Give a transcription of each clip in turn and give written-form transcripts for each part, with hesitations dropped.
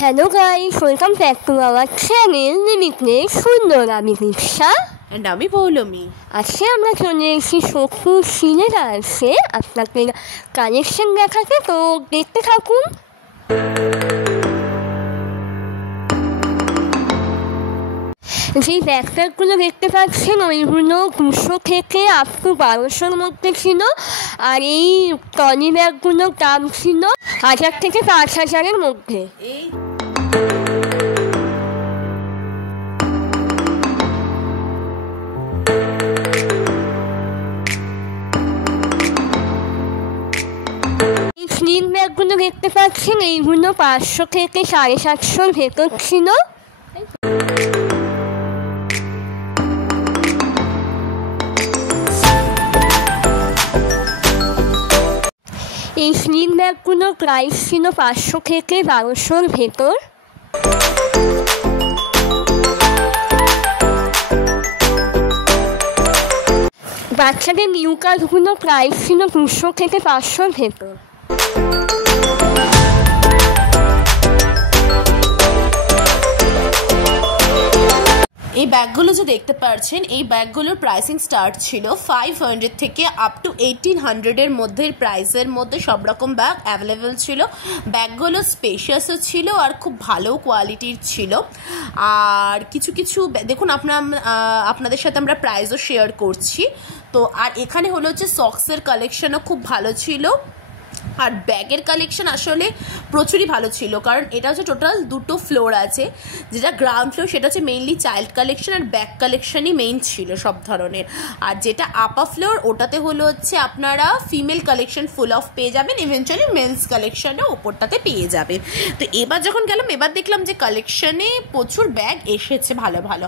Hello guys, welcome back to our channel Limitless সুন্দর। আমি রিক্সা and আমি পৌলমি। আজকে আমরা চলে এসেছি সোদপুর সিনেমাসে আপনাদের কালেকশন দেখাতে, তো দেখতে থাকুন। যে ব্যাকপ্যাকগুলো দেখতে পাচ্ছেন ওইগুলো 200 থেকে আপ টু 1200-র মধ্যে ছিল, আর এই টলি ব্যাগগুলোর দাম ছিল 1000 থেকে 5000-এর মধ্যে। স্লিং ব্যাগগুলো দেখতে পাচ্ছেন এইগুলো 500 থেকে 750-র ভেতর ছিল। এই স্লিং ব্যাগগুলোর প্রাইস ছিল 500 থেকে 1200-র ভেতর। বাচ্চাদের নিউ কার্ডগুলোর প্রাইস ছিল 200 থেকে 500-র ভেতর। এই ব্যাগগুলো যে দেখতে পাচ্ছেন, এই ব্যাগগুলোর প্রাইসিং স্টার্ট ছিল 500 থেকে আপ টু 1800-এর মধ্যে। প্রাইসের মধ্যে সব রকম ব্যাগ অ্যাভেলেবেল ছিল। ব্যাগগুলো স্পেশিয়াসও ছিল আর খুব ভালো কোয়ালিটির ছিল। আর কিছু কিছু দেখুন, আপনাদের সাথে আমরা প্রাইসও শেয়ার করছি। তো আর এখানে হলো হচ্ছে সক্সের কালেকশনও খুব ভালো ছিল, আর ব্যাগের কালেকশন আসলে প্রচুরই ভালো ছিল, কারণ এটা হচ্ছে টোটাল 2টো ফ্লোর আছে। যেটা গ্রাউন্ড ফ্লোর সেটা হচ্ছে মেইনলি চাইল্ড কালেকশন, আর ব্যাগ কালেকশনই মেইন ছিল সব ধরনের। আর যেটা আপার ফ্লোর ওটাতে হলো হচ্ছে আপনারা ফিমেল কালেকশন ফুল অফ পেয়ে যাবেন, ইভেনচুয়ালি মেলস কালেকশনও ওপরটাতে পেয়ে যাবেন। তো এবার যখন গেলাম, এবার দেখলাম যে কালেকশনে প্রচুর ব্যাগ এসেছে ভালো ভালো।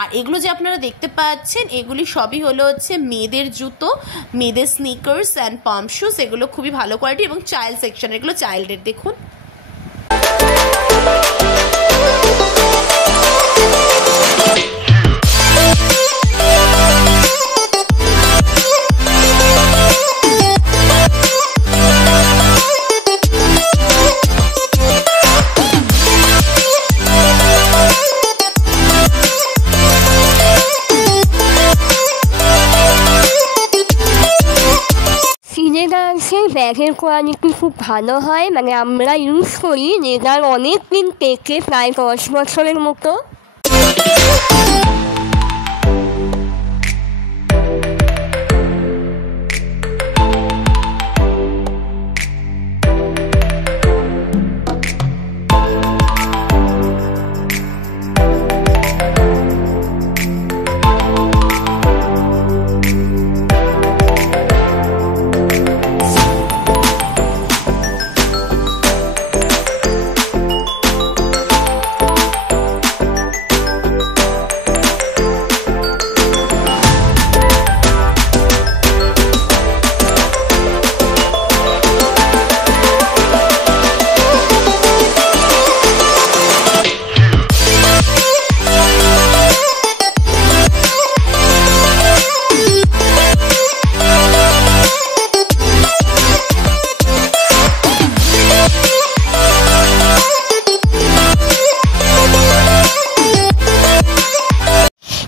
আর এগুলো যে আপনারা দেখতে পাচ্ছেন, এগুলি সবই হলো হচ্ছে মেয়েদের জুতো, মেয়েদের স্নিকার্স অ্যান্ড পাম্প শুজ। এগুলো খুবই ভালো কোয়ালিটি, এবং চাইল্ড সেকশন, এগুলো চাইল্ডের। দেখুন ব্যাগের কোয়ালিটি খুব ভালো হয়, মানে আমরা ইউজ করি লেদার অনেক দিন টেকে, প্রায় 10 বছরের মতো।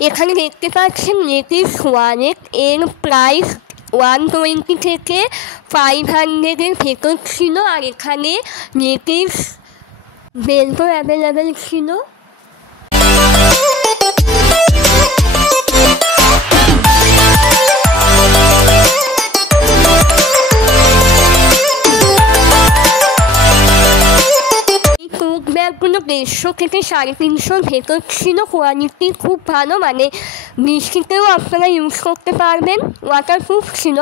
এখানে দেখতে পাচ্ছেন নেটিভ ওয়ালেট, এর প্রাইস 120 থেকে 500-এর ভেতর ছিল। আর এখানে নেটিভ বেল্টও অ্যাভেলেবেল ছিল। ব্যাগগুলো 150 থেকে 350-র ভেতর ছিল। কোয়ালিটি খুব ভালো, মানে বৃষ্টিতেও আপনারা ইউজ করতে পারবেন, ওয়াটারপ্রুফ ছিল।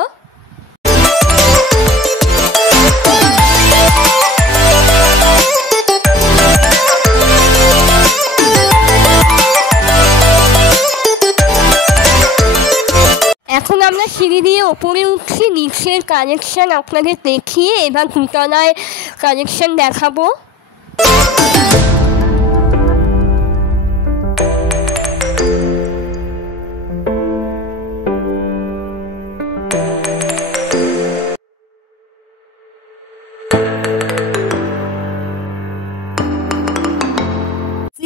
এখন আমরা সিঁড়ি দিয়ে ওপরে উঠছি, নিচের কালেকশন আপনাদের দেখিয়ে এবার দুতলায় কালেকশন দেখাবো।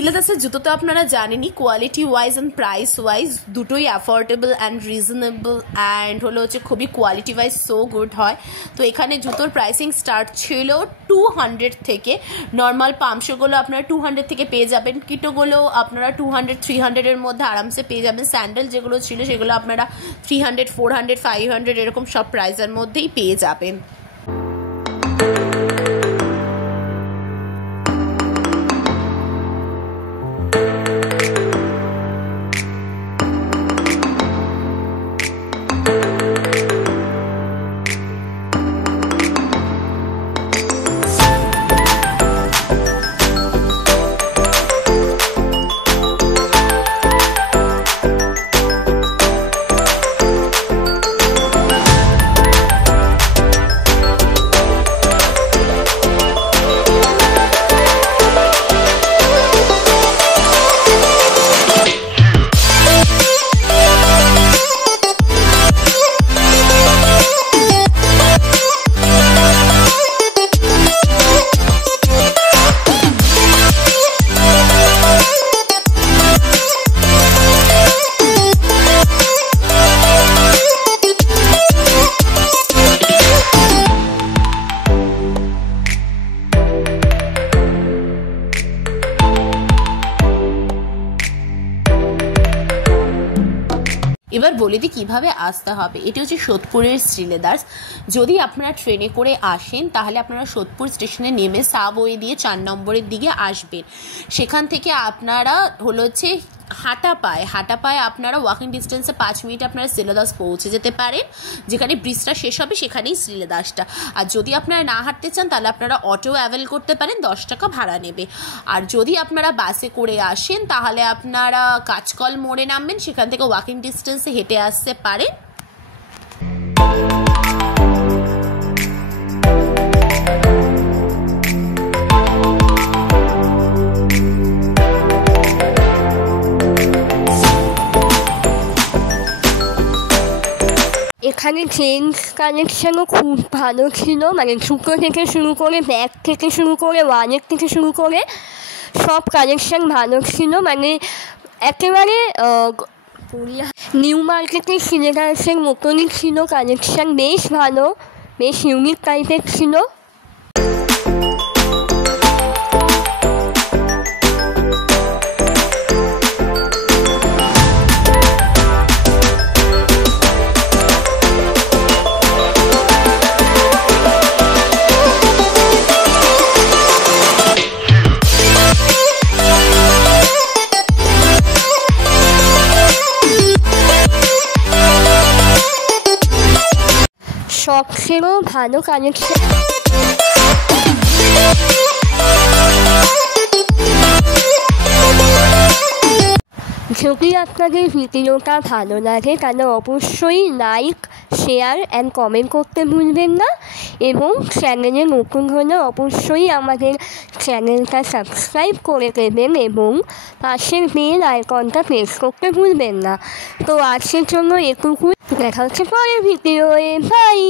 শ্রীলেদার্সের জুতো তো আপনারা জানেনই, quality wise and price wise দুটোই অ্যাফোর্ডেবল অ্যান্ড রিজনেবল অ্যান্ড হচ্ছে খুবই কোয়ালিটি ওয়াইজ সো গুড হয়। তো এখানে জুতোর প্রাইসিং স্টার্ট ছিল 200 থেকে। নর্মাল পামশোগুলো আপনারা 200 থেকে পেয়ে যাবেন, কিটোগুলো আপনারা 200-300 মধ্যে আরামসে পেয়ে যাবেন। স্যান্ডেল যেগুলো ছিল সেগুলো আপনারা 300-400-500 এরকম সব প্রাইসের মধ্যেই পেয়ে যাবেন। এবার বলে দিই কীভাবে আসতে হবে। এটি হচ্ছে সোদপুরের শ্রীলেদার্স। যদি আপনারা ট্রেনে করে আসেন তাহলে আপনারা সোদপুর স্টেশনে নেমে সাবওয়ে দিয়ে 4 নম্বরের দিকে আসবেন। সেখান থেকে আপনারা হচ্ছে হাঁটা পায়ে আপনারা ওয়াকিং ডিস্টেন্সে 5 মিনিট আপনারা শ্রীলেদার্স পৌঁছে যেতে পারেন। যেখানে ব্রিজটা শেষ হবে সেখানেই শ্রীলেদার্সটা। আর যদি আপনারা না হাঁটতে চান তাহলে আপনারা অটো অ্যাভেল করতে পারেন, 10 টাকা ভাড়া নেবে। আর যদি আপনারা বাসে করে আসেন তাহলে আপনারা কাঁচকল মোড়ে নামবেন, সেখান থেকে ওয়াকিং ডিস্টেন্সে হেঁটে আসতে পারেন। এখানে জেন্টস কালেকশানও খুব ভালো ছিল, মানে জুতো থেকে শুরু করে ব্যাগ থেকে শুরু করে ওয়ালেট থেকে শুরু করে সব কালেকশান ভালো ছিল। মানে একেবারে নিউ মার্কেটের শ্রীলেদার্সের মতনই ছিল কালেকশান, বেশ ভালো, বেশ ইউনিক টাইপের ছিল। শখেরও ভালো কালেকশন। যদি আপনাদের ভিডিওটা ভালো লাগে তাহলে অবশ্যই লাইক, শেয়ার অ্যান্ড কমেন্ট করতে ভুলবেন না, এবং চ্যানেলে নতুন হলে অবশ্যই আমাদের চ্যানেলটা সাবস্ক্রাইব করে দেবেন এবং পাশের বেল আইকনটা প্রেস করতে ভুলবেন না। তো আজকের জন্য এটুকুই, দেখা হচ্ছে পরের ভিডিওয়ে, বাই।